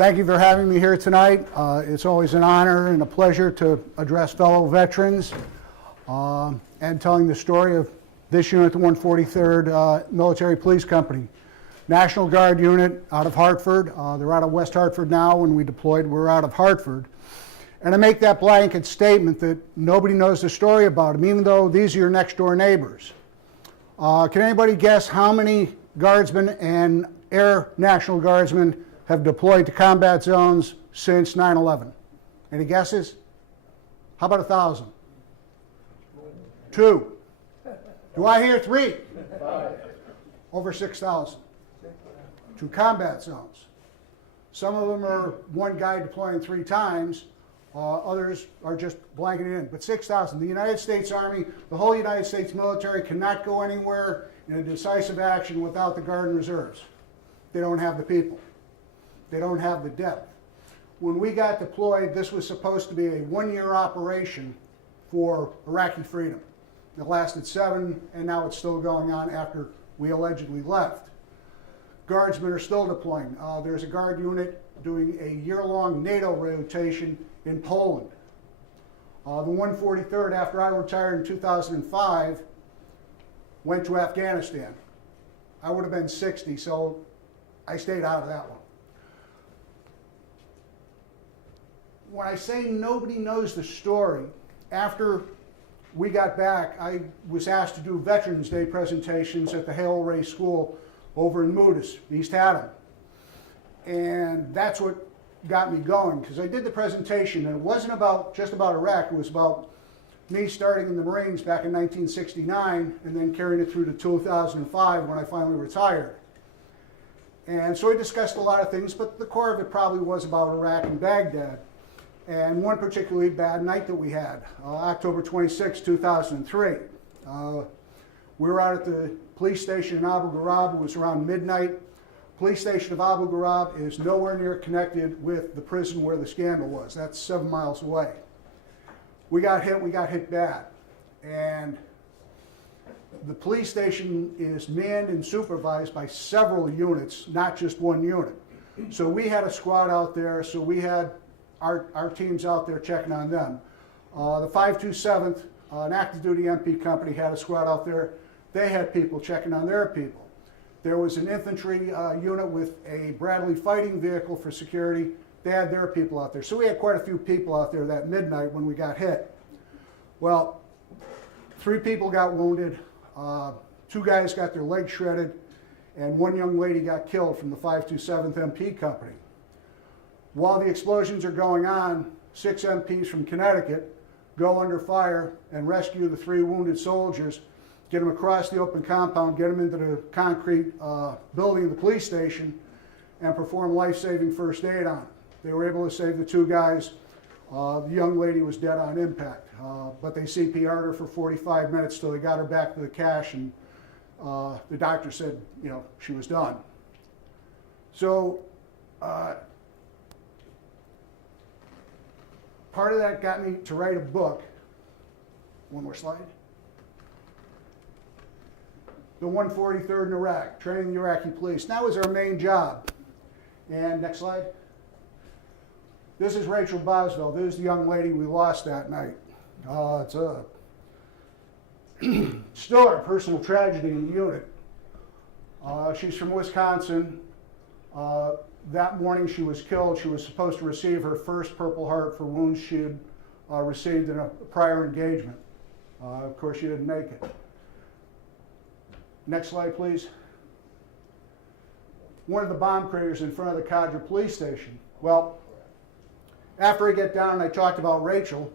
Thank you for having me here tonight. It's always an honor and a pleasure to address fellow veterans and telling the story of this unit, the 143rd Military Police Company. National Guard unit out of Hartford. They're out of West Hartford now. When we deployed, we're out of Hartford. And I make that blanket statement that nobody knows the story about them, even though these are your next door neighbors. Can anybody guess how many Guardsmen and Air National Guardsmen have deployed to combat zones since 9/11? Any guesses? How about 1,000? 2. Do I hear 3? 5. Over 6,000 to combat zones. Some of them are one guy deploying 3 times. Others are just blanketing in. But 6,000. The United States Army, the whole United States military cannot go anywhere in a decisive action without the Guard and Reserves. They don't have the people. They don't have the depth. When we got deployed, this was supposed to be a 1-year operation for Iraqi freedom. It lasted 7, and now it's still going on after we allegedly left. Guardsmen are still deploying. There's a Guard unit doing a year-long NATO rotation in Poland. The 143rd, after I retired in 2005, went to Afghanistan. I would have been 60, so I stayed out of that one. When I say nobody knows the story, after we got back, I was asked to do Veterans Day presentations at the Hale Ray School over in Moodus, East Haddam. And that's what got me going, because I did the presentation, and it wasn't just about Iraq. It was about me starting in the Marines back in 1969 and then carrying it through to 2005 when I finally retired. And so I discussed a lot of things, but the core of it probably was about Iraq and Baghdad. And one particularly bad night that we had, October 26, 2003. We were out at the police station in Abu Ghraib. It was around midnight. Police station of Abu Ghraib is nowhere near connected with the prison where the scandal was. That's 7 miles away. We got hit bad. And the police station is manned and supervised by several units, not just one unit. So we had a squad out there, so we had our teams out there checking on them. The 527th, an active duty MP company, had a squad out there. They had people checking on their people. There was an infantry unit with a Bradley fighting vehicle for security. They had their people out there. So we had quite a few people out there that midnight when we got hit. Well, 3 people got wounded, 2 guys got their legs shredded, and 1 young lady got killed from the 527th MP company. While the explosions are going on, 6 MPs from Connecticut go under fire and rescue the 3 wounded soldiers, get them across the open compound, get them into the concrete building of the police station, and perform life-saving first aid on them. They were able to save the 2 guys. The young lady was dead on impact, but they CPR'd her for 45 minutes till they got her back to the cache, and the doctor said, she was done. So part of that got me to write a book. One more slide. The 143rd in Iraq, training the Iraqi police. That was our main job. And next slide. This is Rachel Boswell. This is the young lady we lost that night. It's still our personal tragedy in the unit. She's from Wisconsin. That morning she was killed. She was supposed to receive her first Purple Heart for wounds she had received in a prior engagement. Of course, she didn't make it. Next slide, please. One of the bomb craters in front of the Cadre police station. Well, after I get down and I talked about Rachel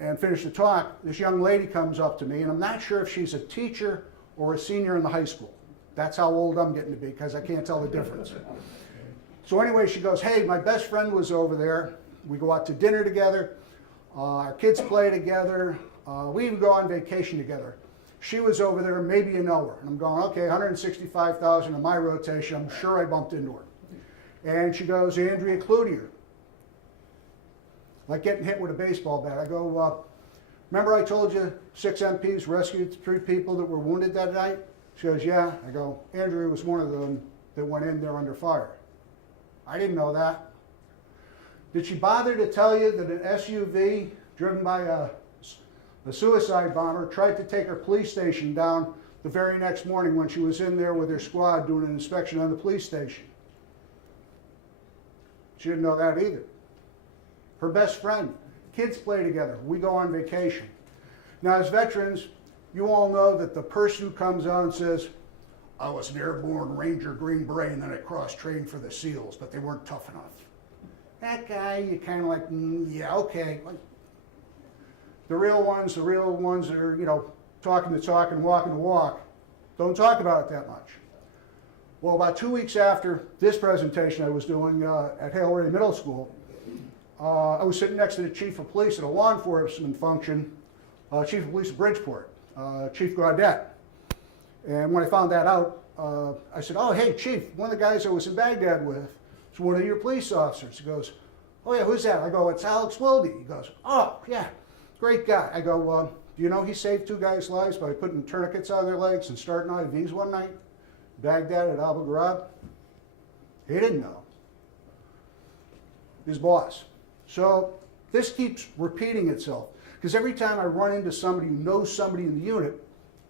and finish the talk, this young lady comes up to me, and I'm not sure if she's a teacher or a senior in the high school. That's how old I'm getting to be, because I can't tell the difference. So anyway, she goes, hey, my best friend was over there. We go out to dinner together. Our kids play together. We even go on vacation together. She was over there, maybe you know her. And I'm going, okay, 165,000 in my rotation. I'm sure I bumped into her. And she goes, Andrea Cloutier. Like getting hit with a baseball bat. I go, remember I told you 6 MPs rescued 3 people that were wounded that night? She goes, yeah. I go, Andrea was one of them that went in there under fire. I didn't know that. Did she bother to tell you that an SUV driven by a suicide bomber tried to take her police station down the very next morning when she was in there with her squad doing an inspection on the police station? She didn't know that either. Her best friend, kids play together, we go on vacation. Now as veterans, you all know that the person who comes on and says, I was an airborne Ranger Green Beret and then I cross-trained for the SEALs, but they weren't tough enough. That guy, you kind of like, yeah, okay. Like, the real ones that are, you know, talking the talk and walking the walk, don't talk about it that much. Well, about 2 weeks after this presentation I was doing at Hale Ray Middle School, I was sitting next to the Chief of Police at a law enforcement function, Chief of Police of Bridgeport, Chief Gaudette. And when I found that out, I said, oh, hey, Chief, one of the guys I was in Baghdad with is one of your police officers. He goes, oh, yeah, who's that? I go, it's Alex Wilde. He goes, oh, yeah, great guy. I go, do you know he saved 2 guys' lives by putting tourniquets on their legs and starting IVs one night? Baghdad at Abu Ghraib? He didn't know. His boss. So this keeps repeating itself because every time I run into somebody who knows somebody in the unit,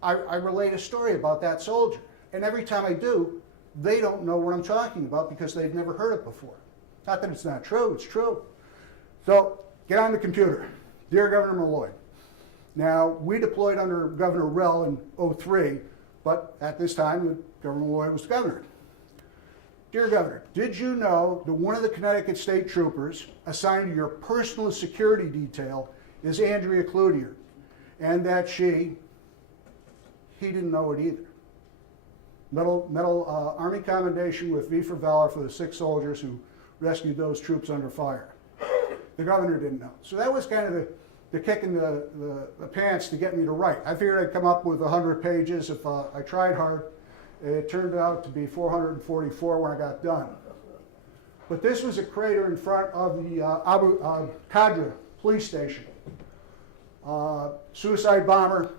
I relate a story about that soldier. And every time I do, they don't know what I'm talking about because they've never heard it before. Not that it's not true, it's true. So get on the computer. Dear Governor Malloy. Now, we deployed under Governor Rell in '03, but at this time, Governor Malloy was the governor. Dear Governor, did you know that one of the Connecticut State Troopers assigned to your personal security detail is Andrea Cloutier, and that he didn't know it either. Medal Army Commendation with V for Valor for the 6 soldiers who rescued those troops under fire. The governor didn't know. So that was kind of the kick in the pants to get me to write. I figured I'd come up with 100 pages if I tried hard. It turned out to be 444 when I got done. But this was a crater in front of the Abu Qadra police station. Suicide bomber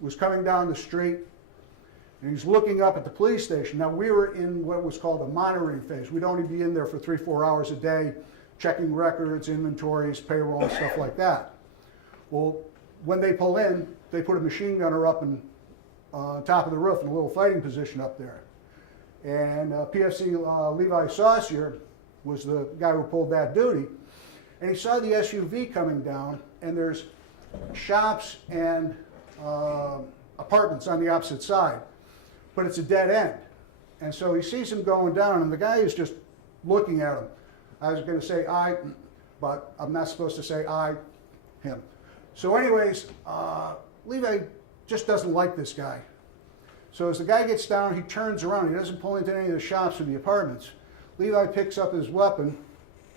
was coming down the street and he's looking up at the police station. Now we were in what was called a monitoring phase. We'd only be in there for 3-4 hours a day, checking records, inventories, payroll, and stuff like that. Well, when they pull in, they put a machine gunner up on top of the roof in a little fighting position up there. And PFC Levi Saucier was the guy who pulled that duty. And he saw the SUV coming down, and there's shops and apartments on the opposite side. But it's a dead end. And so he sees him going down, and the guy is just looking at him. I was going to say I, but I'm not supposed to say I, him. So anyways, Levi just doesn't like this guy. So as the guy gets down, he turns around. He doesn't pull into any of the shops or the apartments. Levi picks up his weapon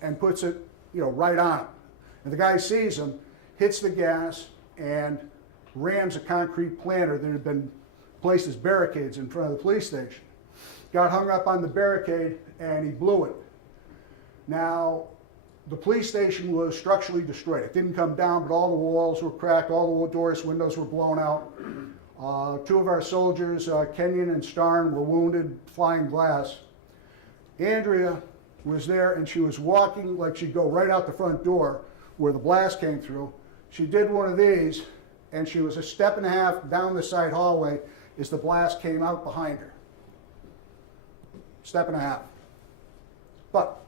and puts it, right on him. And the guy sees him, hits the gas, and rams a concrete planter that had been placed as barricades in front of the police station. Got hung up on the barricade, and he blew it. Now, the police station was structurally destroyed. It didn't come down, but all the walls were cracked, all the doors, windows were blown out. 2 of our soldiers, Kenyon and Starn, were wounded, flying glass. Andrea was there, and she was walking like she'd go right out the front door where the blast came through. She did one of these, and she was a step and a half down the side hallway as the blast came out behind her. Step and a half. But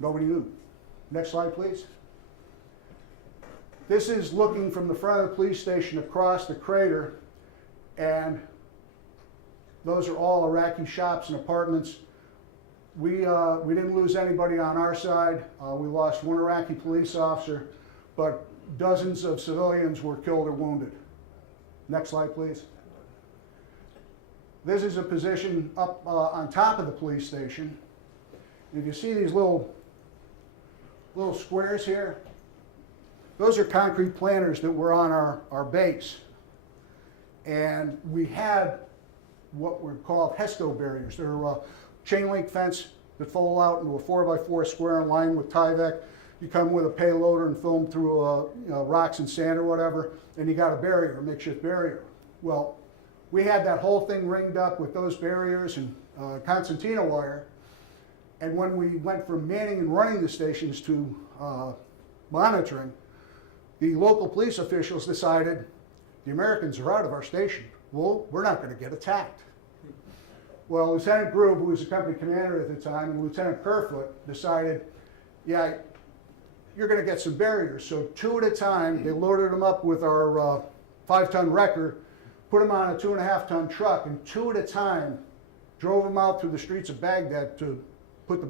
nobody knew. Next slide, please. This is looking from the front of the police station across the crater, and those are all Iraqi shops and apartments. We didn't lose anybody on our side. We lost 1 Iraqi police officer, but dozens of civilians were killed or wounded. Next slide, please. This is a position up on top of the police station. If you see these little squares here, those are concrete planters that were on our base. And we had what were called HESCO barriers. They're a chain link fence that fold out into a 4x4 square in line with Tyvek. You come with a payloader and film through rocks and sand or whatever, and you got a barrier, a makeshift barrier. Well, we had that whole thing ringed up with those barriers and concertina wire. And when we went from manning and running the stations to monitoring, the local police officials decided the Americans are out of our station. Well, we're not going to get attacked. Well, Lieutenant Grube, who was the company commander at the time, and Lieutenant Kerfoot decided, yeah, you're going to get some barriers. So 2 at a time, they loaded them up with our 5-ton wrecker, put them on a 2.5-ton truck, and 2 at a time drove them out through the streets of Baghdad to put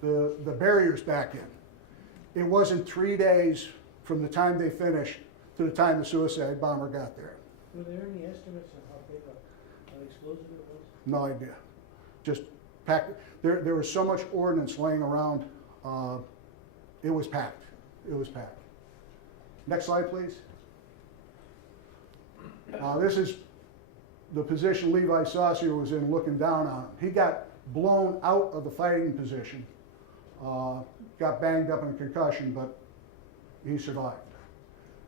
the barriers back in. It wasn't 3 days from the time they finished to the time the suicide bomber got there. Were there any estimates of how big an explosive it was? No idea. Just packed. There was so much ordnance laying around. It was packed. It was packed. Next slide, please. This is the position Levi Saucier was in, looking down on him. He got blown out of the fighting position. Got banged up in a concussion, but he survived.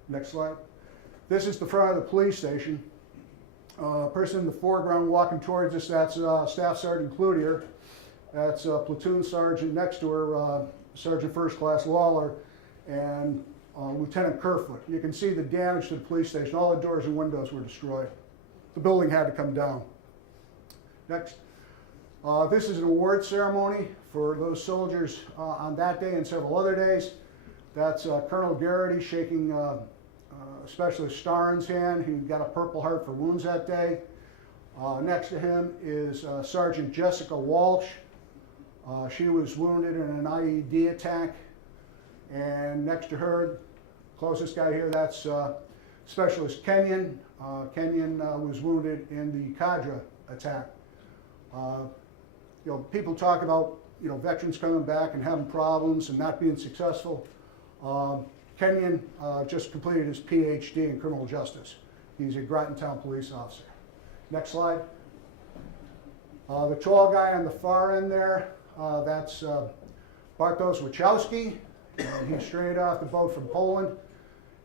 Next slide. This is the front of the police station. Person in the foreground walking towards us, that's Staff Sergeant Cloutier. That's Platoon Sergeant next to her, Sergeant First Class Lawler, and Lieutenant Kerfoot. You can see the damage to the police station. All the doors and windows were destroyed. The building had to come down. Next. This is an award ceremony for those soldiers on that day and several other days. That's Colonel Garrity shaking Specialist Starnes' hand, who got a Purple Heart for wounds that day. Next to him is Sergeant Jessica Walsh. She was wounded in an IED attack. And next to her, closest guy here, that's Specialist Kenyon. Kenyon was wounded in the Cadre attack. People talk about veterans coming back and having problems and not being successful. Kenyon just completed his PhD in criminal justice. He's a Groton Town police officer. Next slide. The tall guy on the far end there, that's Bartosz Wachowski. And he's straight off the boat from Poland.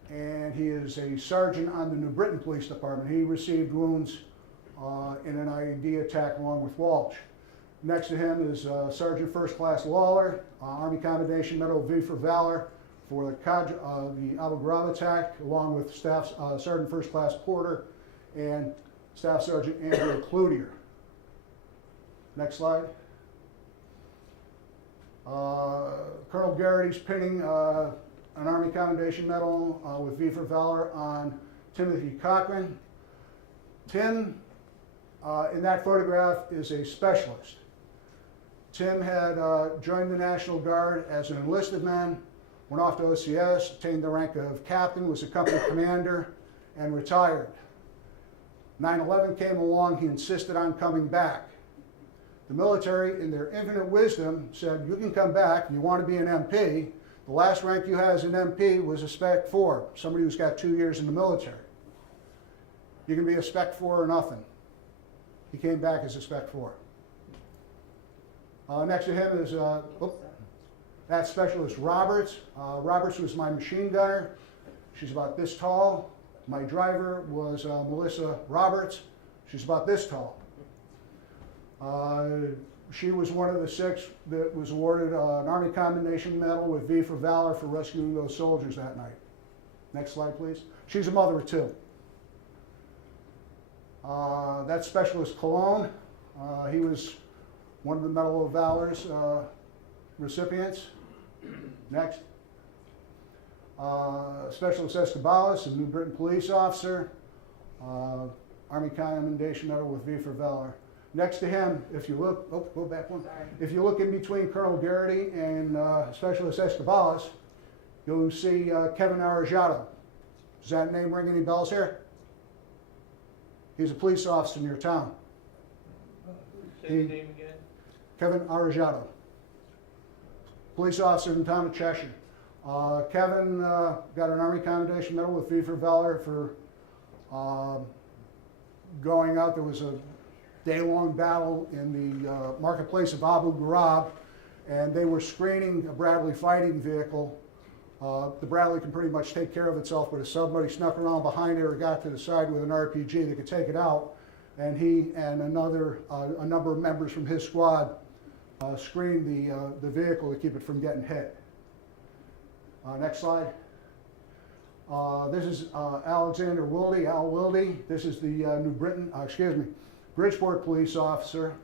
And he is a sergeant on the New Britain Police Department. He received wounds in an IED attack along with Walsh. Next to him is Sergeant First Class Lawler, Army Commendation Medal V for Valor for the Abu Ghraib attack, along with Staff Sergeant First Class Porter and Staff Sergeant Andrew Cloutier. Next slide. Colonel Garrity's pinning an Army Commendation Medal with V for Valor on Timothy Cochran. Tim, in that photograph, is a specialist. Tim had joined the National Guard as an enlisted man, went off to OCS, attained the rank of captain, was a company commander, and retired. 9/11 came along, he insisted on coming back. The military, in their infinite wisdom, said, you can come back, you want to be an MP. The last rank you had as an MP was a Spec 4, somebody who's got 2 years in the military. You can be a Spec 4 or nothing. He came back as a Spec 4. Next to him is that Specialist Roberts. Roberts was my machine gunner. She's about this tall. My driver was Melissa Roberts. She's about this tall. She was one of the 6 that was awarded an Army Commendation Medal with V for Valor for rescuing those soldiers that night. Next slide, please. She's a mother of 2. That's Specialist Cologne. He was one of the Medal of Valor's recipients. Next. Specialist Escobalis, a New Britain police officer. Army Commendation Medal with V for Valor. Next to him, if you look, go back one. Sorry. If you look in between Colonel Garrity and Specialist Escobalis, you'll see Kevin Arrajato. Does that name ring any bells here? He's a police officer in your town. Say the name again. Kevin Arrajato. Police officer in the town of Cheshire. Kevin got an Army Commendation Medal with V for Valor for going out. There was a day-long battle in the marketplace of Abu Ghraib, and they were screening a Bradley fighting vehicle. The Bradley can pretty much take care of itself, but if somebody snuck around behind it or got to the side with an RPG, they could take it out. And he and a number of members from his squad screen the vehicle to keep it from getting hit. Next slide. This is Alexander Wilde, Al Wilde. This is the Bridgeport police officer,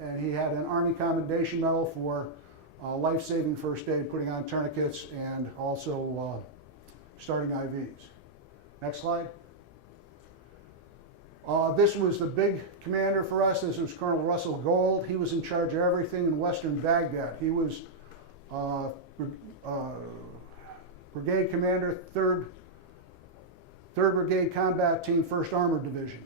and he had an Army Commendation Medal for life-saving first aid, putting on tourniquets, and also starting IVs. Next slide. This was the big commander for us. This was Colonel Russell Gold. He was in charge of everything in western Baghdad. He was brigade commander, 3rd Brigade Combat Team, 1st Armored Division.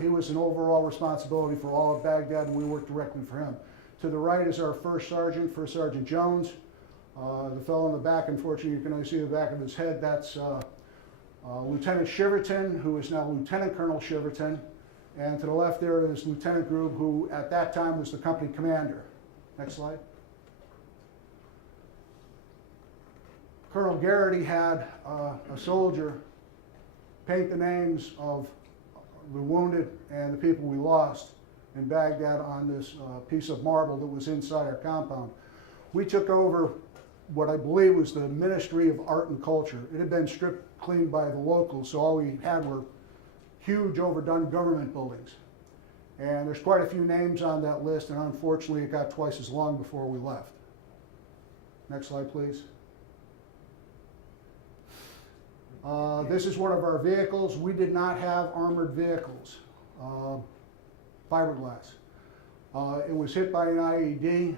He was an overall responsibility for all of Baghdad, and we worked directly for him. To the right is our First Sergeant Jones. The fellow in the back, unfortunately, you can only see the back of his head. That's Lieutenant Shiverton, who is now Lieutenant Colonel Shiverton. And to the left there is Lieutenant Grube, who at that time was the company commander. Next slide. Colonel Garrity had a soldier paint the names of the wounded and the people we lost in Baghdad on this piece of marble that was inside our compound. We took over what I believe was the Ministry of Art and Culture. It had been stripped clean by the locals, so all we had were huge overdone government buildings. And there's quite a few names on that list, and unfortunately it got twice as long before we left. Next slide, please. This is one of our vehicles. We did not have armored vehicles, fiberglass. It was hit by an IED.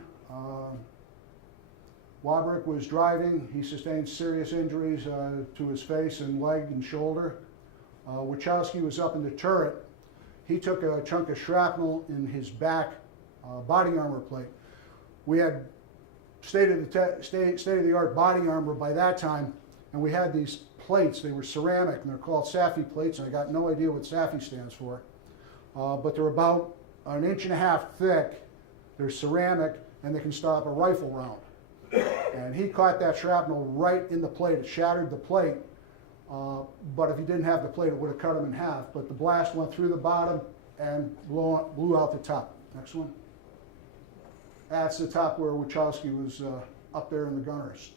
Wabrick was driving. He sustained serious injuries to his face and leg and shoulder. Wachowski was up in the turret. He took a chunk of shrapnel in his back body armor plate. We had state-of-the-art body armor by that time, and we had these plates. They were ceramic, and they're called SAFI plates, and I got no idea what SAFI stands for. But they're about 1.5 inches thick. They're ceramic, and they can stop a rifle round. And he caught that shrapnel right in the plate. It shattered the plate, but if he didn't have the plate, it would have cut him in half. But the blast went through the bottom and blew out the top. Next one. That's the top where Wachowski was up there in the gunner's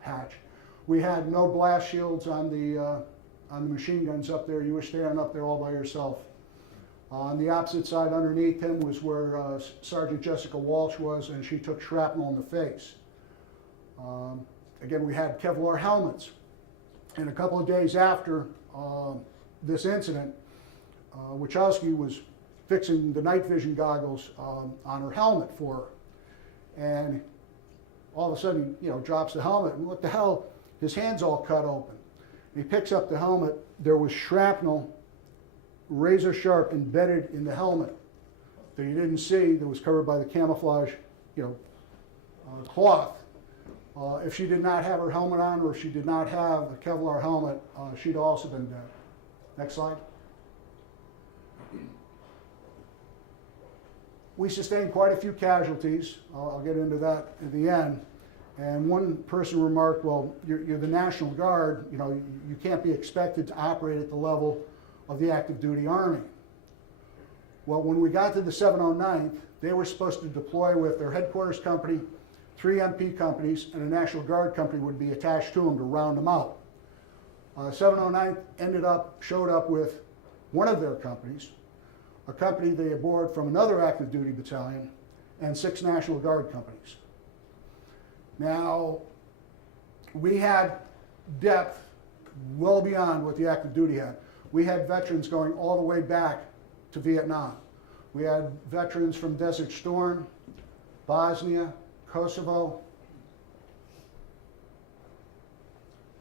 hatch. We had no blast shields on the machine guns up there. You were standing up there all by yourself. On the opposite side underneath him was where Sergeant Jessica Walsh was, and she took shrapnel in the face. Again, we had Kevlar helmets. And a couple of days after this incident, Wachowski was fixing the night vision goggles on her helmet for her. And all of a sudden, drops the helmet, and what the hell? His hand's all cut open. He picks up the helmet. There was shrapnel, razor sharp, embedded in the helmet that you didn't see, that was covered by the camouflage, cloth. If she did not have her helmet on, or if she did not have a Kevlar helmet, she'd also been dead. Next slide. We sustained quite a few casualties. I'll get into that at the end. And one person remarked, well, you're the National Guard, you can't be expected to operate at the level of the active duty Army. Well, when we got to the 709th, they were supposed to deploy with their headquarters company, 3 MP companies, and a National Guard company would be attached to them to round them out. 709th showed up with one of their companies, a company they had borrowed from another active duty battalion, and 6 National Guard companies. Now, we had depth well beyond what the active duty had. We had veterans going all the way back to Vietnam. We had veterans from Desert Storm, Bosnia, Kosovo.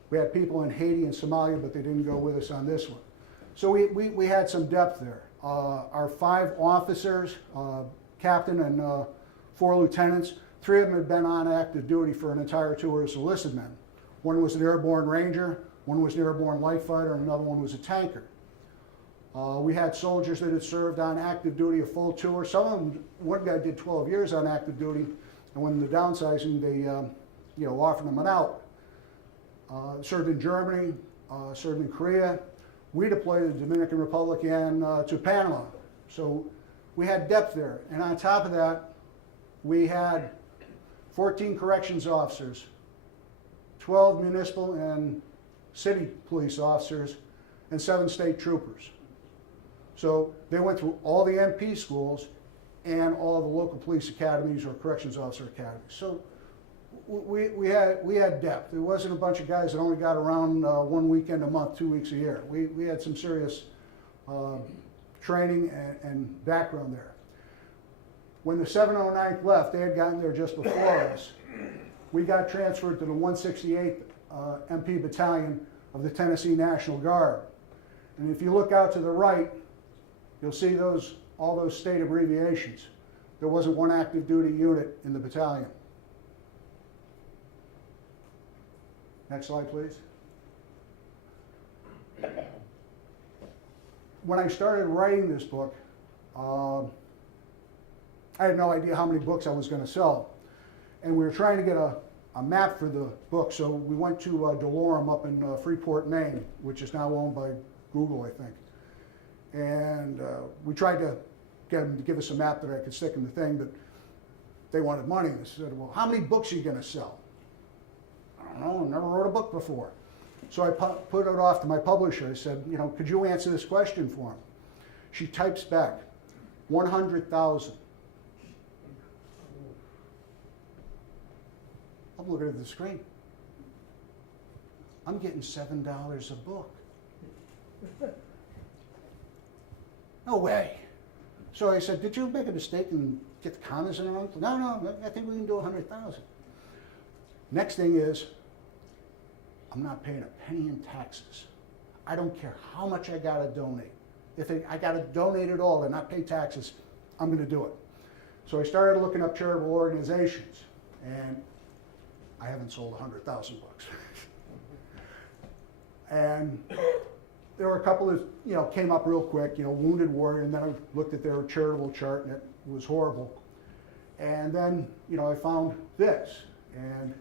We had people in Haiti and Somalia, but they didn't go with us on this one. So we had some depth there. Our 5 officers, captain and 4 lieutenants, 3 of them had been on active duty for an entire tour as enlisted men. One was an airborne ranger, one was an airborne light fighter, and another one was a tanker. We had soldiers that had served on active duty a full tour. Some of them, one guy did 12 years on active duty, and when the downsizing, they offered him an out. Served in Germany, served in Korea. We deployed to the Dominican Republic and to Panama. So we had depth there. And on top of that, we had 14 corrections officers, 12 municipal and city police officers, and 7 state troopers. So they went through all the MP schools and all the local police academies or corrections officer academies. So we had depth. It wasn't a bunch of guys that only got around 1 weekend a month, 2 weeks a year. We had some serious training and background there. When the 709th left, they had gotten there just before us. We got transferred to the 168th MP Battalion of the Tennessee National Guard. And if you look out to the right, you'll see all those state abbreviations. There wasn't one active duty unit in the battalion. Next slide, please. When I started writing this book, I had no idea how many books I was going to sell. And we were trying to get a map for the book, so we went to Delorme up in Freeport, Maine, which is now owned by Google, I think. And we tried to get them to give us a map that I could stick in the thing, but they wanted money. They said, well, how many books are you going to sell? I don't know, I never wrote a book before. So I put it off to my publisher. I said, you know, could you answer this question for him? She types back, 100,000. I'm looking at the screen. I'm getting $7 a book. No way. So I said, did you make a mistake and get the commas in wrong? No, I think we can do 100,000. Next thing is, I'm not paying a penny in taxes. I don't care how much I gotta donate. If I gotta donate it all and not pay taxes, I'm gonna do it. So I started looking up charitable organizations, and I haven't sold 100,000 books. And there were a couple that, you know, came up real quick, you know, Wounded Warrior, and then I looked at their charitable chart and it was horrible. And then, you know, I found this, and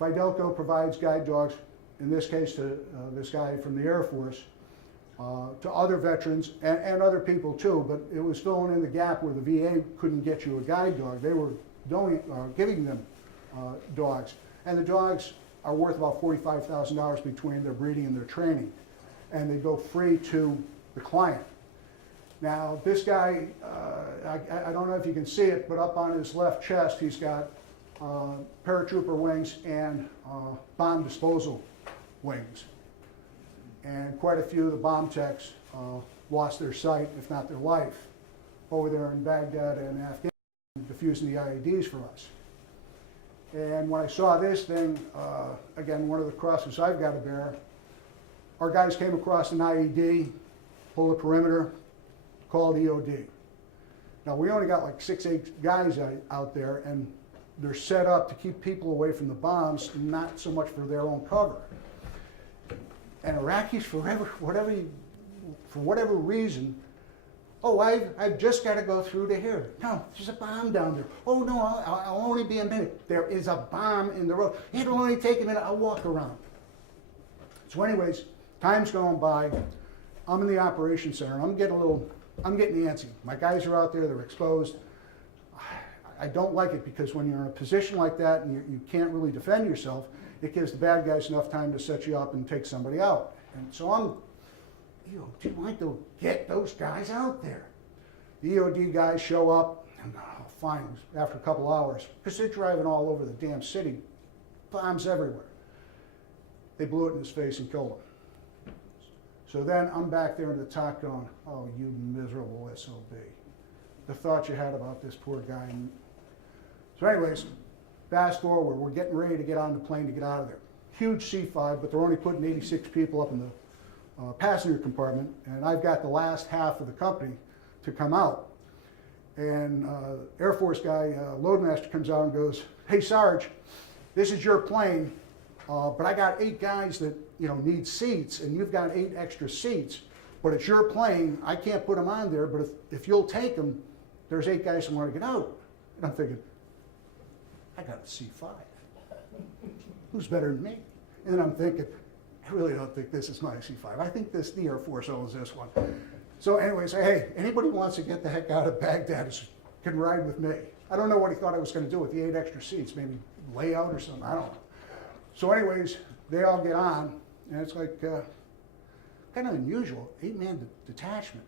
Fidelco provides guide dogs, in this case to this guy from the Air Force, to other veterans and other people too, but it was filling in the gap where the VA couldn't get you a guide dog. They were giving them dogs, and the dogs are worth about $45,000 between their breeding and their training, and they go free to the client. Now this guy, I don't know if you can see it, but up on his left chest he's got paratrooper wings and bomb disposal wings, and quite a few of the bomb techs lost their sight, if not their life, over there in Baghdad and Afghanistan, defusing the IEDs for us. And when I saw this thing, again, one of the crosses I've got to bear, our guys came across an IED, pulled the perimeter, called EOD. Now we only got like 6-8 guys out there, and they're set up to keep people away from the bombs, not so much for their own cover. And Iraqis, for whatever reason, oh, I've just got to go through to here. No, there's a bomb down there. Oh no, I'll only be a minute. There is a bomb in the road. It'll only take a minute. I'll walk around. So anyways, time's going by. I'm in the operations center, and I'm getting antsy. My guys are out there. They're exposed. I don't like it because when you're in a position like that and you can't really defend yourself, it gives the bad guys enough time to set you up and take somebody out. And so do you want to get those guys out there? The EOD guys show up, and fine, after a couple hours, because they're driving all over the damn city, bombs everywhere. They blew it in his face and killed him. So then I'm back there in the top going, oh, you miserable SOB. The thought you had about this poor guy. So anyways, fast forward, we're getting ready to get on the plane to get out of there. Huge C5, but they're only putting 86 people up in the passenger compartment, and I've got the last half of the company to come out. And Air Force guy, loadmaster, comes out and goes, hey Sarge, this is your plane, but I got 8 guys that need seats, and you've got 8 extra seats, but it's your plane. I can't put them on there, but if you'll take them, there's 8 guys who want to get out. And I'm thinking, I got a C5. Who's better than me? And then I'm thinking, I really don't think this is my C5. I think the Air Force owns this one. So anyways, hey, anybody who wants to get the heck out of Baghdad can ride with me. I don't know what he thought I was gonna do with the 8 extra seats, maybe layout or something, I don't know. So anyways, they all get on, and it's like, kind of unusual, 8-man detachment.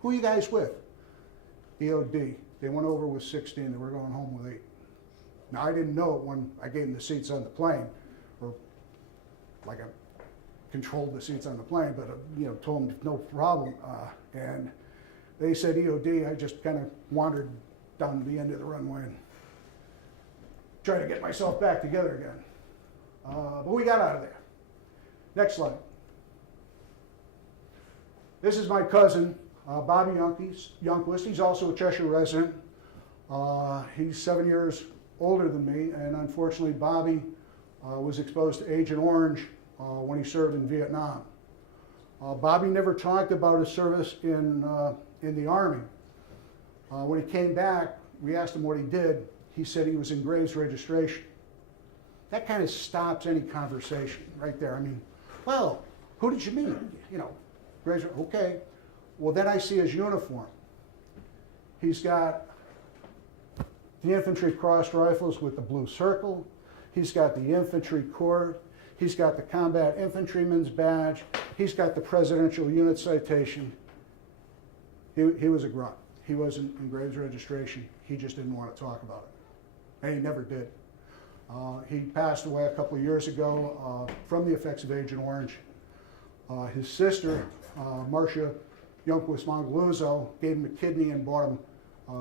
Who are you guys with? EOD. They went over with 16, they were going home with 8. Now, I didn't know it when I gave them the seats on the plane, or like I controlled the seats on the plane, but told them no problem. And they said EOD. I just kind of wandered down the end of the runway and tried to get myself back together again. But we got out of there. Next slide. This is my cousin, Bobby Youngquist. He's also a Cheshire resident. He's 7 years older than me, and unfortunately Bobby was exposed to Agent Orange when he served in Vietnam. Bobby never talked about his service in the Army. When he came back, we asked him what he did. He said he was in Graves registration. That kind of stops any conversation right there. I mean, well, who did you meet? Graves, okay. Well, then I see his uniform. He's got the infantry crossed rifles with the blue circle. He's got the infantry cord. He's got the combat infantryman's badge. He's got the presidential unit citation. He was a grunt. He wasn't in Graves registration. He just didn't want to talk about it. And he never did. He passed away a couple of years ago from the effects of Agent Orange. His sister, Marcia Youngquist Mongaluzzo, gave him a kidney and bought him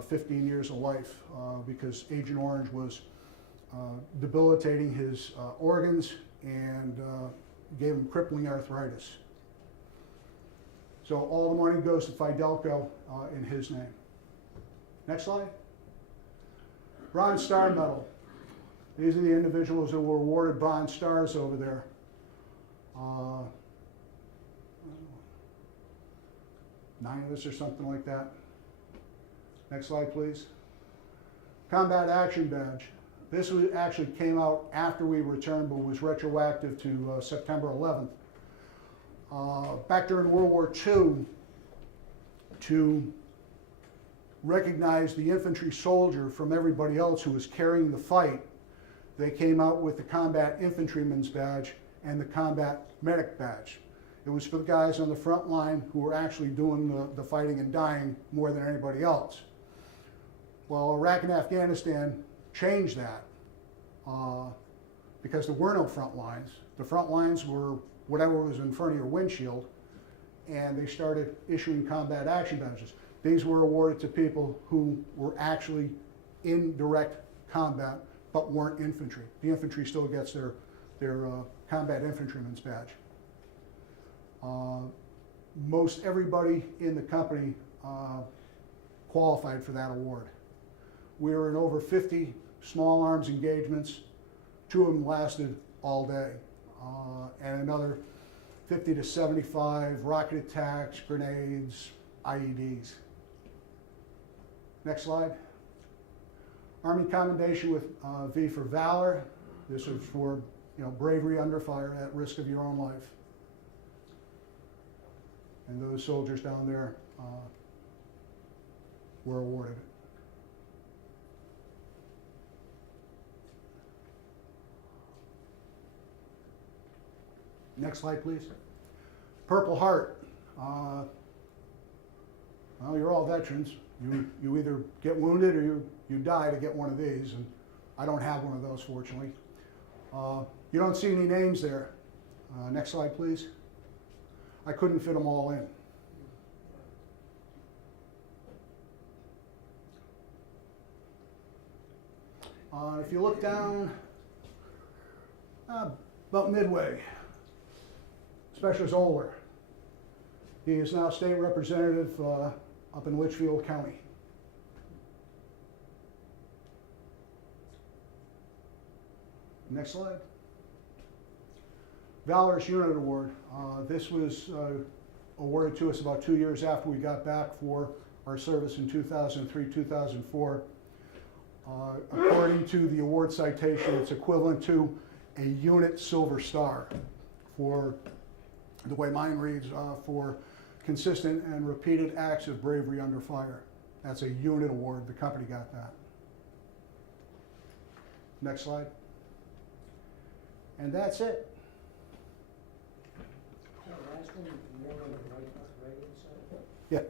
15 years of life because Agent Orange was debilitating his organs and gave him crippling arthritis. So all the money goes to Fidelco in his name. Next slide. Bronze Star Medal. These are the individuals who were awarded Bronze Stars over there. 9 of us or something like that. Next slide, please. Combat Action Badge. This actually came out after we returned, but was retroactive to September 11th. Back during World War II, to recognize the infantry soldier from everybody else who was carrying the fight, they came out with the Combat Infantryman's Badge and the Combat Medic Badge. It was for the guys on the front line who were actually doing the fighting and dying more than anybody else. Well, Iraq and Afghanistan changed that because there were no front lines. The front lines were whatever was in front of your windshield, and they started issuing combat action badges. These were awarded to people who were actually in direct combat but weren't infantry. The infantry still gets their combat infantryman's badge. Most everybody in the company qualified for that award. We were in over 50 small arms engagements. 2 of them lasted all day. And another 50 to 75 rocket attacks, grenades, IEDs. Next slide. Army Commendation with V for Valor. This was for bravery under fire at risk of your own life. And those soldiers down there were awarded it. Next slide, please. Purple Heart. Well, you're all veterans. You either get wounded or you die to get one of these, and I don't have one of those, fortunately. You don't see any names there. Next slide, please. I couldn't fit them all in. If you look down about midway, Specialist Oler. He is now state representative up in Litchfield County. Next slide. Valorous Unit Award. This was awarded to us about 2 years after we got back for our service in 2003-2004. According to the award citation, it's equivalent to a unit Silver Star for, the way mine reads, for consistent and repeated acts of bravery under fire. That's a unit award. The company got that. Next slide. And that's it. Last one, the one on the right-hand side. Yeah,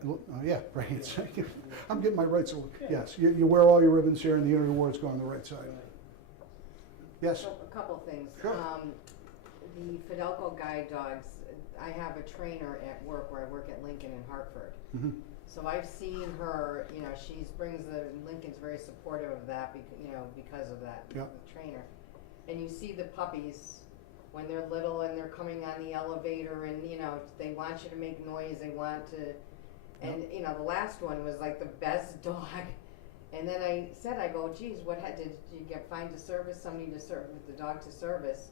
yeah, right hand side. I'm getting my rights, yes, you wear all your ribbons here and the unit awards go on the right side. Right. Yes, So, a couple things. Sure. The Fidelco guide dogs, I have a trainer at work where I work at Lincoln in Hartford. mhm, So I've seen her, you know, Lincoln's very supportive of that, because of that, Yep. the trainer. And you see the puppies when they're little and they're coming on the elevator and, they want you to make noise, they want to, and, the last one was like the best dog. And then I go, geez, did you find somebody to serve with the dog to service?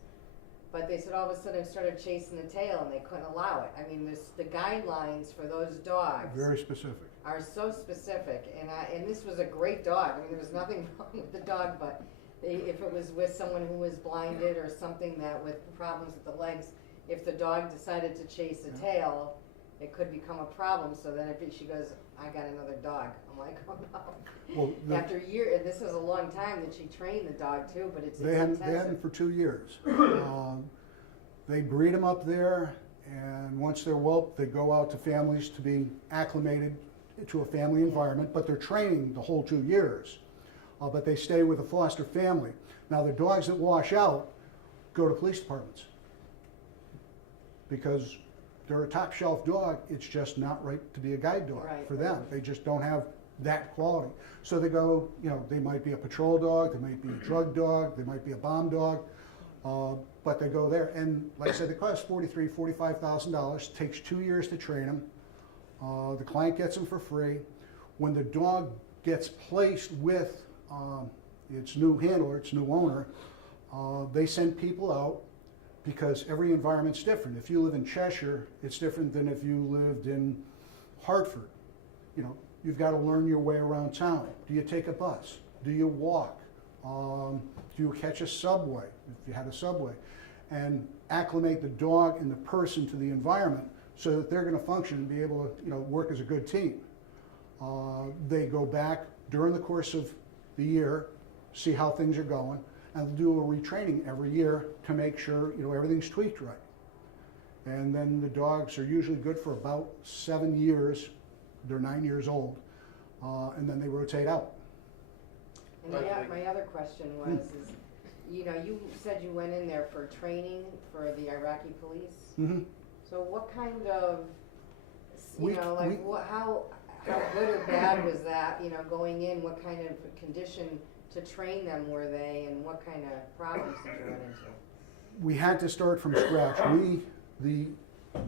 But they said all of a sudden it started chasing the tail and they couldn't allow it. I mean, the guidelines for those dogs very specific. are so specific, and this was a great dog. I mean, there was nothing wrong with the dog, but if it was with someone who was blinded or something with problems with the legs, if the dog decided to chase the tail, it could become a problem. So then she goes, I got another dog. I'm like, oh no. Well, After a year, and this was a long time that she trained the dog too, but it's they hadn't intensive. for 2 years. They breed them up there, and once they're whelped, they go out to families to be acclimated to a family environment, but they're training the whole 2 years. But they stay with a foster family. Now, the dogs that wash out go to police departments because they're a top shelf dog. It's just not right to be a guide dog Right. for them. They just don't have that quality. So they go, they might be a patrol dog, they might be a drug dog, they might be a bomb dog, but they go there. And like I said, they cost $43,000, $45,000. Takes 2 years to train them. The client gets them for free. When the dog gets placed with its new handler, its new owner, they send people out because every environment's different. If you live in Cheshire, it's different than if you lived in Hartford. You've got to learn your way around town. Do you take a bus? Do you walk? Do you catch a subway, if you had a subway? And acclimate the dog and the person to the environment so that they're going to function and be able to work as a good team. They go back during the course of the year, see how things are going, and do a retraining every year to make sure everything's tweaked right. And then the dogs are usually good for about 7 years. They're 9 years old, and then they rotate out. And my other question was, you said you went in there for training for the Iraqi police. Mm-hmm. So what kind of, how good or bad was that, going in? What kind of condition to train them were they, and what kind of problems did you run into? We had to start from scratch. The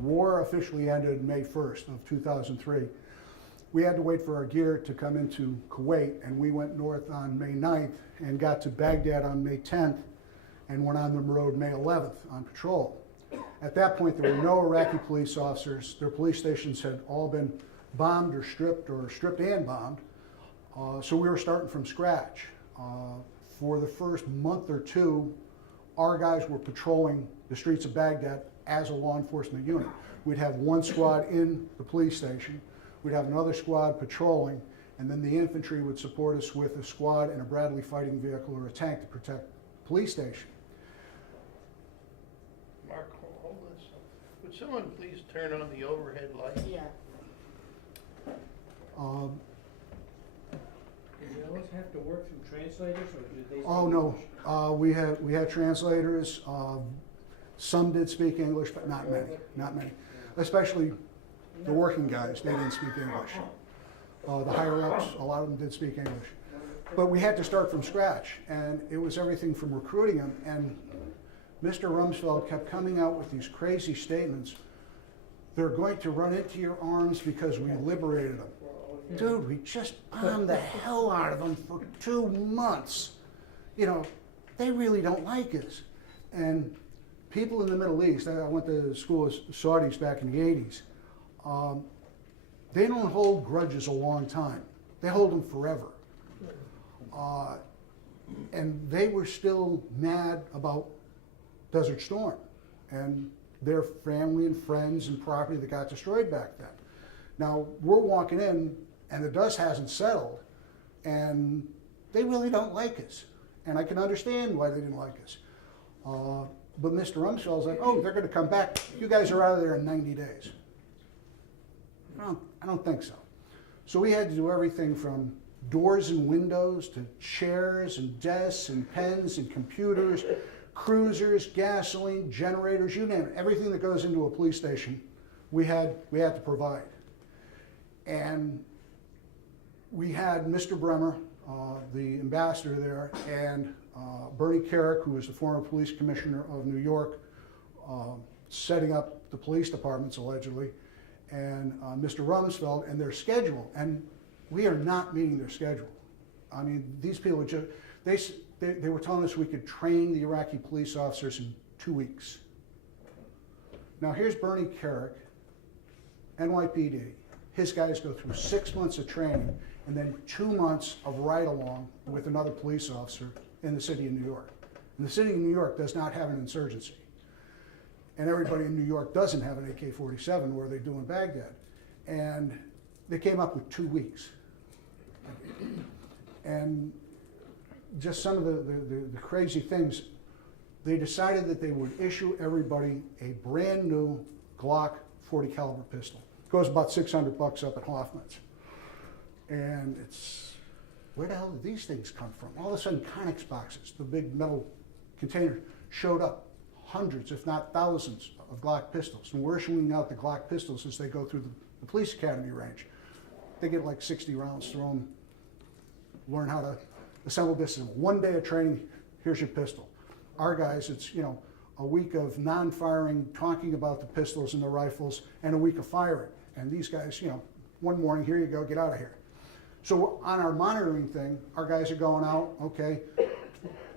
war officially ended May 1st of 2003. We had to wait for our gear to come into Kuwait, and we went north on May 9th and got to Baghdad on May 10th and went on the road May 11th on patrol. At that point, there were no Iraqi police officers. Their police stations had all been bombed or stripped and bombed. So we were starting from scratch. For the first month or two, our guys were patrolling the streets of Baghdad as a law enforcement unit. We'd have one squad in the police station. We'd have another squad patrolling, and then the infantry would support us with a squad and a Bradley fighting vehicle or a tank to protect the police station. Mark, hold this. Would someone please turn on the overhead lights? Yeah. Did you always have to work through translators, or did they? Oh no, we had translators. Some did speak English, but not many. Especially the working guys, they didn't speak English. The higher ups, a lot of them did speak English. But we had to start from scratch, and it was everything from recruiting them. And Mr. Rumsfeld kept coming out with these crazy statements. They're going to run into your arms because we liberated them. Dude, we just bombed the hell out of them for 2 months. They really don't like us. And people in the Middle East, I went to school with Saudis back in the 80s, they don't hold grudges a long time. They hold them forever. And they were still mad about Desert Storm and their family and friends and property that got destroyed back then. Now, we're walking in and the dust hasn't settled, and they really don't like us. and I can understand why they didn't like us. But Mr. Rumsfeld's like, oh, they're gonna come back, you guys are out of there in 90 days. I don't think so. So we had to do everything from doors and windows to chairs and desks and pens and computers, cruisers, gasoline, generators, you name it. Everything that goes into a police station, we had to provide. And we had Mr. Bremer, the ambassador there, and Bernie Carrick, who was the former police commissioner of New York, setting up the police departments allegedly, and Mr. Rumsfeld and their schedule. And we are not meeting their schedule. I mean, these people just, they were telling us we could train the Iraqi police officers in 2 weeks. Now here's Bernie Carrick, NYPD. His guys go through 6 months of training and then 2 months of ride-along with another police officer in the city of New York. And the city of New York does not have an insurgency. And everybody in New York doesn't have an AK-47 where they do in Baghdad. And they came up with 2 weeks. And just some of the crazy things, they decided that they would issue everybody a brand new Glock 40 caliber pistol. It goes about $600 up at Hoffman's. And it's, where the hell did these things come from? All of a sudden, Conex boxes, the big metal container, showed up. Hundreds, if not thousands, of Glock pistols. And we're issuing out the Glock pistols as they go through the police academy range. They get like 60 rounds thrown, learn how to assemble this in 1 day of training. Here's your pistol. Our guys, it's, you know, a week of non-firing, talking about the pistols and the rifles, and a week of firing. And these guys, you know, one morning, here you go, get out of here. So on our monitoring thing, our guys are going out, okay,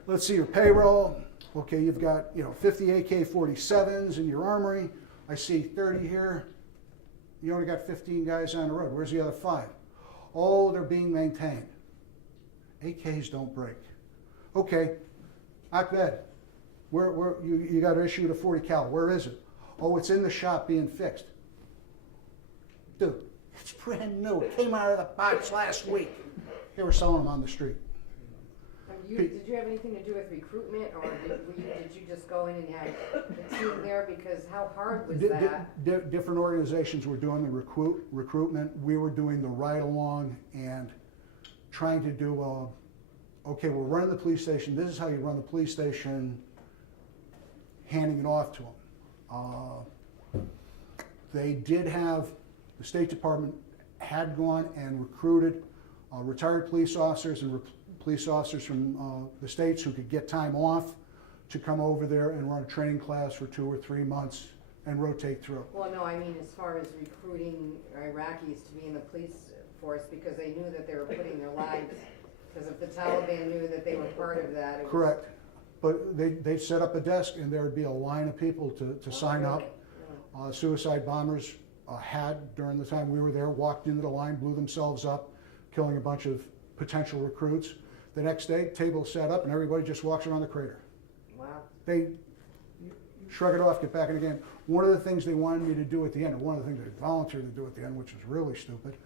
let's see your payroll. Okay, you've got, you know, 50 AK-47s in your armory. I see 30 here. You only got 15 guys on the road. Where's the other 5? Oh, they're being maintained. AKs don't break. Okay, Ahmed, you got issued a 40 cal. Where is it? Oh, it's in the shop being fixed. Dude, it's brand new. It came out of the box last week. They were selling them on the street. Did you have anything to do with recruitment, or did you just go in and had a team there? Because how hard was that? Different organizations were doing the recruitment. We were doing the ride-along and trying to do, okay, we're running the police station. This is how you run the police station, handing it off to them. They did have, the State Department had gone and recruited retired police officers and police officers from the states who could get time off to come over there and run a training class for 2 or 3 months and rotate through. Well, no, I mean as far as recruiting Iraqis to be in the police force, because they knew that they were putting their lives, because if the Taliban knew that they were part of that. Correct. But they'd set up a desk and there would be a line of people to sign up. Suicide bombers had, during the time we were there, walked into the line, blew themselves up, killing a bunch of potential recruits. The next day, table set up and everybody just walks around the crater. Wow. They shrug it off, get back in the game. One of the things they wanted me to do at the end, or one of the things they volunteered to do at the end, which was really stupid,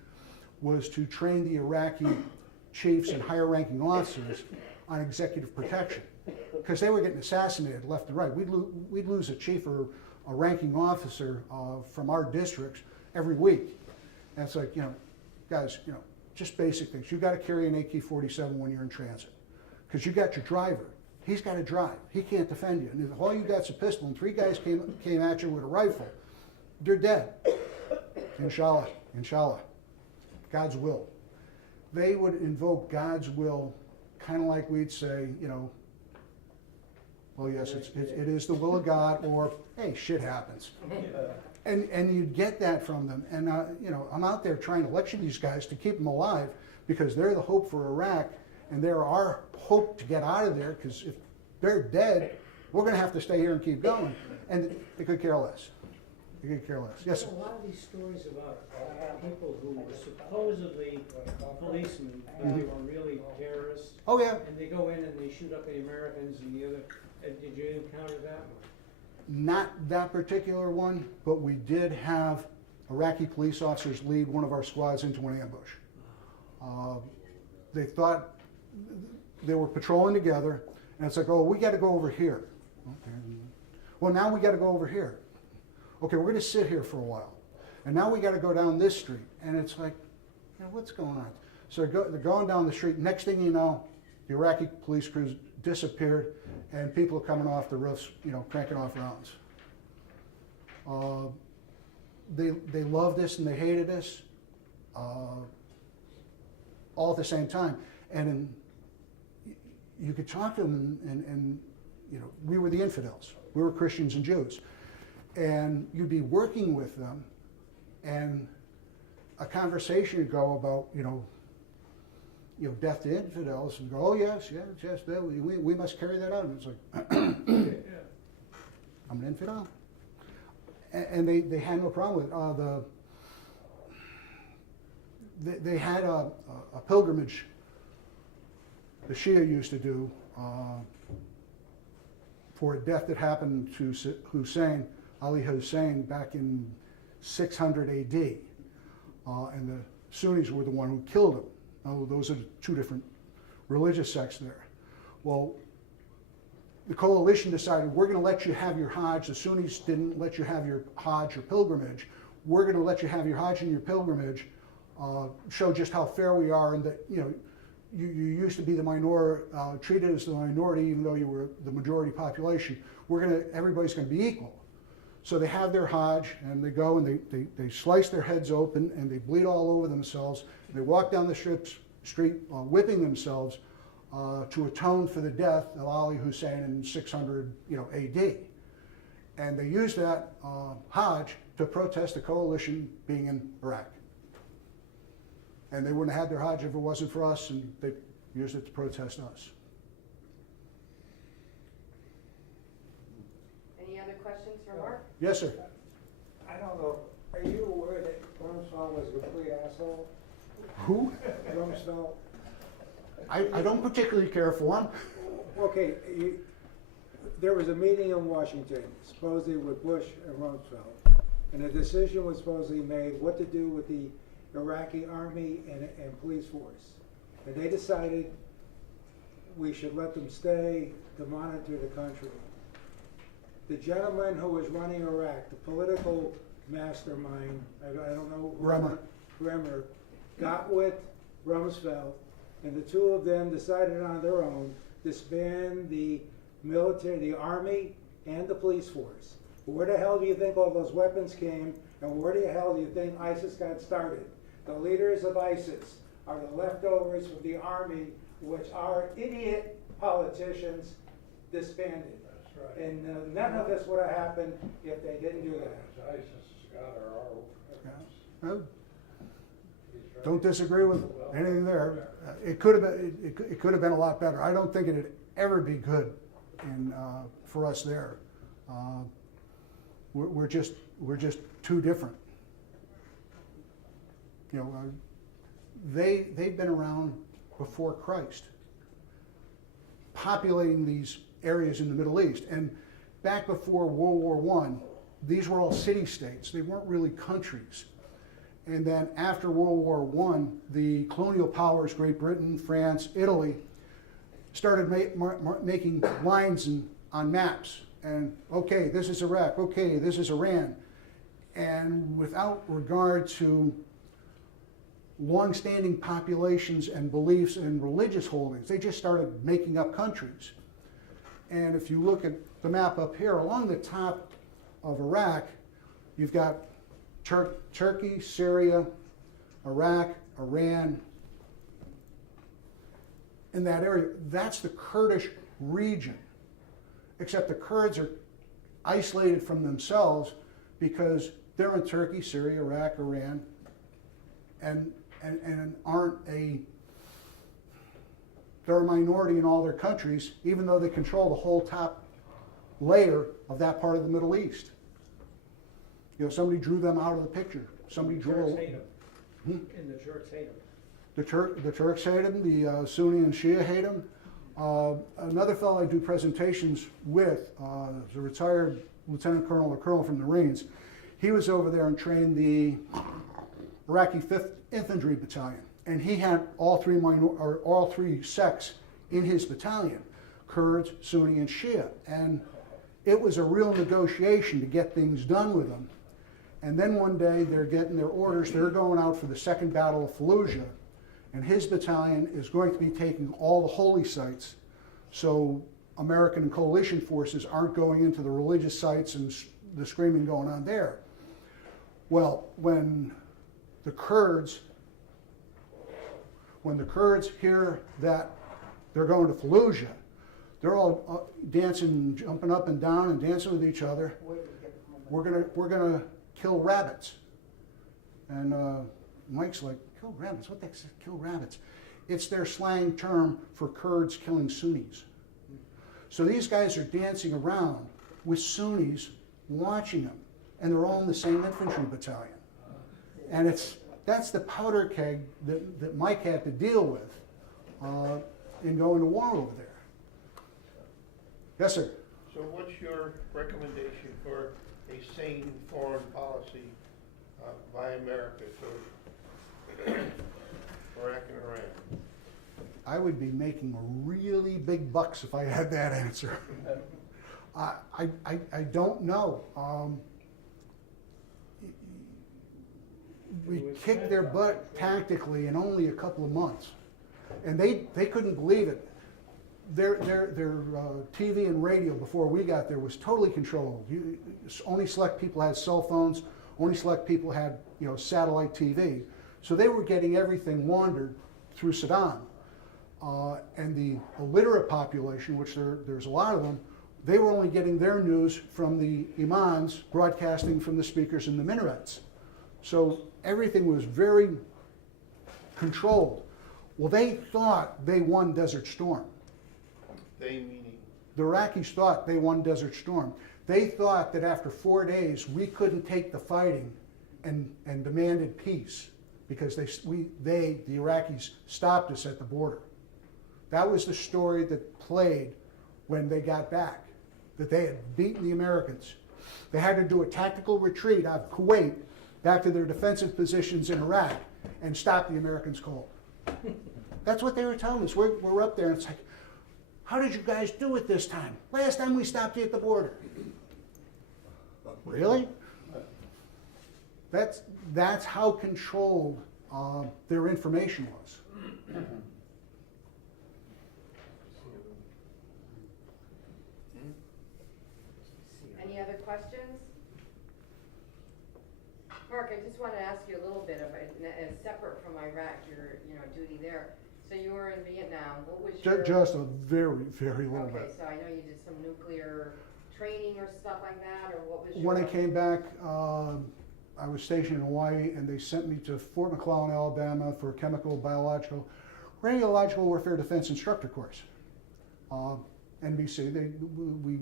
was to train the Iraqi chiefs and higher ranking officers on executive protection. Because they were getting assassinated left and right. We'd lose a chief or a ranking officer from our districts every week. And it's like, you know, guys, you know, just basic things. You got to carry an AK-47 when you're in transit, because you got your driver. He's got to drive. He can't defend you. And if all you got's a pistol and 3 guys came at you with a rifle, they're dead. Inshallah, inshallah. God's will. They would invoke God's will, kind of like we'd say, you know, well, yes, it is the will of God, or hey, shit happens. And you'd get that from them. And, you know, I'm out there trying to lecture these guys to keep them alive, because they're the hope for Iraq, and they're our hope to get out of there, because if they're dead, we're going to have to stay here and keep going. And they could care less. They could care less. Yes, sir. A lot of these stories about people who were supposedly policemen, but they were really terrorists. Oh, yeah. And they go in and they shoot up the Americans and the other. Did you encounter that one? Not that particular one, but we did have Iraqi police officers lead one of our squads into an ambush. They thought, they were patrolling together, and it's like, oh, we got to go over here. Okay. Well, now we got to go over here. Okay, we're going to sit here for a while, and now we got to go down this street, and it's like, what's going on? So they're going down the street. Next thing you know, the Iraqi police crews disappeared, and people are coming off the roofs, cranking off rounds. They loved this and they hated us, all at the same time. And you could talk to them, and we were the infidels. We were Christians and Jews, and you'd be working with them, and a conversation would go about death to infidels, and go, oh yes, we must carry that out. And it's like, I'm an infidel. And they had no problem with it. They had a pilgrimage the Shia used to do for a death that happened to Ali Hussein, back in 600 AD. And the Sunnis were the one who killed him. Now, those are the two different religious sects there. Well, the coalition decided, we're going to let you have your Hajj. The Sunnis didn't let you have your Hajj or pilgrimage. We're going to let you have your Hajj and your pilgrimage, show just how fair we are, and that you used to be treated as the minority, even though you were the majority population. Everybody's going to be equal. So they have their Hajj, and they go and they slice their heads open, and they bleed all over themselves. They walk down the street whipping themselves to atone for the death of Ali Hussein in 600 AD. And they used that Hajj to protest the coalition being in Iraq. And they wouldn't have had their Hajj if it wasn't for us, and they used it to protest us. Any other questions for Mark? Yes, sir. I don't know, are you aware that Rumsfeld was a complete asshole? Who? Rumsfeld? I don't particularly care for him. Okay, there was a meeting in Washington, supposedly with Bush and Rumsfeld, and a decision was supposedly made what to do with the Iraqi army and police force. And they decided we should let them stay to monitor the country. The gentleman who was running Iraq, the political mastermind, I don't know, Bremer, got with Rumsfeld, and the two of them decided on their own to disband the military, the army, and the police force. Where the hell do you think all those weapons came, and where the hell do you think ISIS got started? The leaders of ISIS are the leftovers from the army, which our idiot politicians disbanded. That's right. And none of this would have happened if they didn't do that. ISIS got our No, don't disagree with anything there. It could have been a lot better. I don't think it'd ever be good for us there. We're just too different. They've been around before Christ, populating these areas in the Middle East. And back before World War I, these were all city-states. They weren't really countries. And then after World War I, the colonial powers, Great Britain, France, Italy, started making lines on maps. And okay, this is Iraq, okay, this is Iran. And without regard to long-standing populations and beliefs and religious holdings, they just started making up countries. And if you look at the map up here, along the top of Iraq, you've got Turkey, Syria, Iraq, Iran. In that area, that's the Kurdish region. Except the Kurds are isolated from themselves because they're in Turkey, Syria, Iraq, Iran, and they're a minority in all their countries, even though they control the whole top layer of that part of the Middle East. Somebody drew them out of the picture. Somebody drew. Turks hate them. And the Turks hate them. The Turks hate him. The Sunni and Shia hate him. Another fellow I do presentations with is a retired lieutenant colonel or colonel from the Marines. He was over there and trained the Iraqi 5th Infantry Battalion, and he had all three sects in his battalion, Kurds, Sunni, and Shia. And it was a real negotiation to get things done with them. And then one day they're getting their orders, they're going out for the Second Battle of Fallujah, and his battalion is going to be taking all the holy sites, so American and coalition forces aren't going into the religious sites and the screaming going on there. Well, when the Kurds hear that they're going to Fallujah, they're all dancing, jumping up and down and dancing with each other. We're gonna kill rabbits. And Mike's like, kill rabbits? What the heck's kill rabbits? It's their slang term for Kurds killing Sunnis. So these guys are dancing around with Sunnis watching them, and they're all in the same infantry battalion. And that's the powder keg that Mike had to deal with in going to war over there. Yes, sir. So what's your recommendation for a sane foreign policy by America toward Iraq and Iran? I would be making really big bucks if I had that answer. I don't know. We kicked their butt tactically in only a couple of months, and they couldn't believe it. Their TV and radio before we got there was totally controlled. Only select people had cell phones. Only select people had satellite TV. So they were getting everything laundered through Saddam. And the illiterate population, which there's a lot of them, they were only getting their news from the imams broadcasting from the speakers in the minarets. So everything was very controlled. Well, they thought they won Desert Storm. They meaning? The Iraqis thought they won Desert Storm. They thought that after 4 days we couldn't take the fighting and demanded peace because the Iraqis stopped us at the border. That was the story that played when they got back, that they had beaten the Americans. They had to do a tactical retreat out of Kuwait back to their defensive positions in Iraq and stop the Americans cold. That's what they were telling us. We're up there and it's like, how did you guys do it this time? Last time we stopped you at the border. Really? That's how controlled their information was. Any other questions? Mark, I just want to ask you a little bit of it, separate from Iraq, your duty there. So you were in Vietnam. What was your... Just a very, very little bit. Okay, so I know you did some nuclear training or stuff like that, or what was your... When I came back, I was stationed in Hawaii, and they sent me to Fort McClellan, Alabama for a chemical, biological, radiological warfare defense instructor course. NBC, we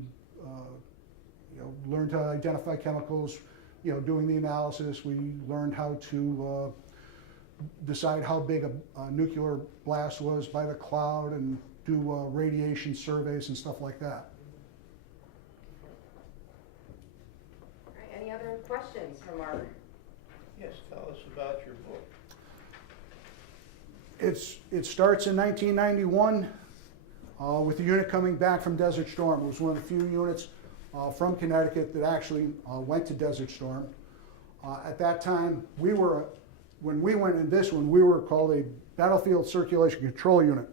learned to identify chemicals, doing the analysis. We learned how to decide how big a nuclear blast was by the cloud and do radiation surveys and stuff like that. All right, any other questions from our... Yes, tell us about your book. It starts in 1991 with the unit coming back from Desert Storm. It was one of the few units from Connecticut that actually went to Desert Storm. At that time, when we went in this one, we were called a Battlefield Circulation Control Unit.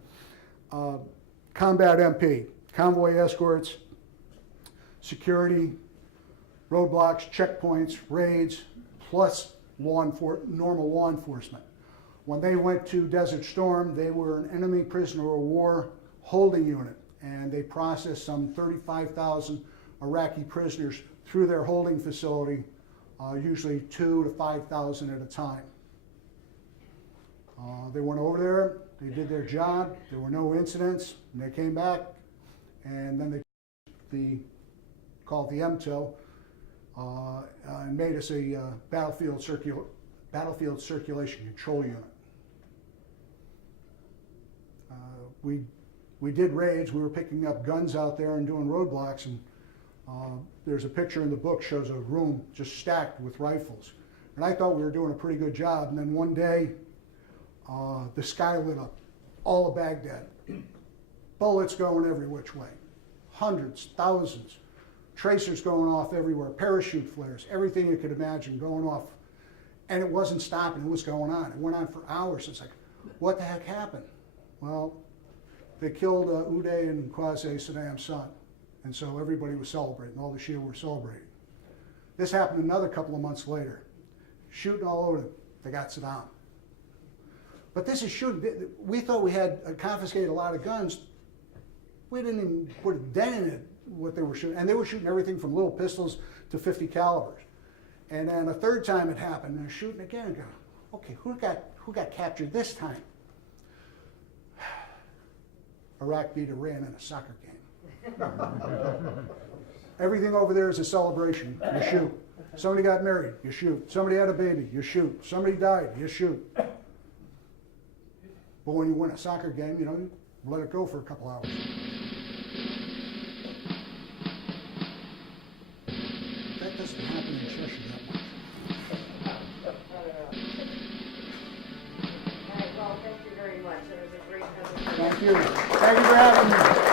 Combat MP, convoy escorts, security, roadblocks, checkpoints, raids, plus normal law enforcement. When they went to Desert Storm, they were an enemy prisoner of war holding unit, and they processed some 35,000 Iraqi prisoners through their holding facility, usually 2,000 to 5,000 at a time. They went over there, they did their job, there were no incidents, and they came back, and then they called the MTO and made us a battlefield circulation control unit. We did raids. We were picking up guns out there and doing roadblocks, and there's a picture in the book shows a room just stacked with rifles. And I thought we were doing a pretty good job, and then one day the sky lit up, all of Baghdad. bullets going every which way. Hundreds, thousands, tracers going off everywhere, parachute flares, everything you could imagine going off. And it wasn't stopping, it was going on. It went on for hours. It's like, what the heck happened? Well, they killed Uday and Qasem Saddam's son. And so everybody was celebrating, all the Shia were celebrating. This happened another couple of months later. Shooting all over them, they got Saddam. But this is shooting, we thought we had confiscated a lot of guns. We didn't even put a dent in it, what they were shooting. And they were shooting everything from little pistols to 50 calibers. And then a third time it happened, and they're shooting again and going, okay, who got captured this time? Iraq beat Iran in a soccer game. Everything over there is a celebration, you shoot. Somebody got married, you shoot. Somebody had a baby, you shoot. Somebody died, you shoot. But when you win a soccer game, you know, you let it go for a couple hours. That doesn't happen in Cheshire that much. All right, well, thank you very much. It was a great presentation. Thank you. Thank you for having me.